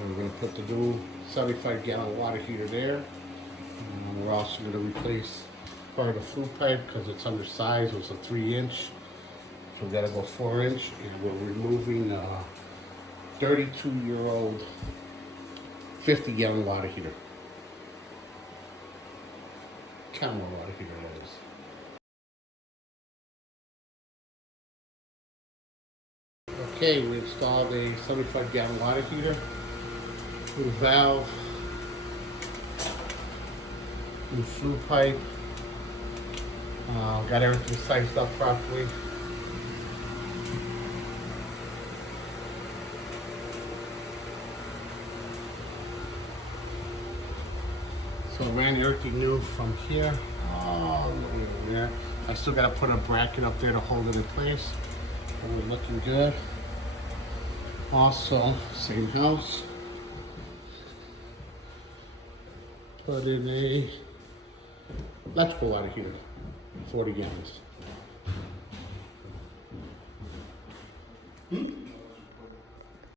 We're going to put the new 75-gallon water heater there. We're also going to replace part of the flue pipe because it's undersized. It was a 3-inch, so we got to go 4-inch. And we're removing a 32-year-old 50-gallon water heater. Camera water heater, that is. Okay, we installed a 75-gallon water heater with a valve, new flue pipe. Got everything sized up properly. So I ran everything new from here all the way over there. I still got to put a bracket up there to hold it in place. But we're looking good. Also, same house. Put in a electrical water heater, 40 gallons.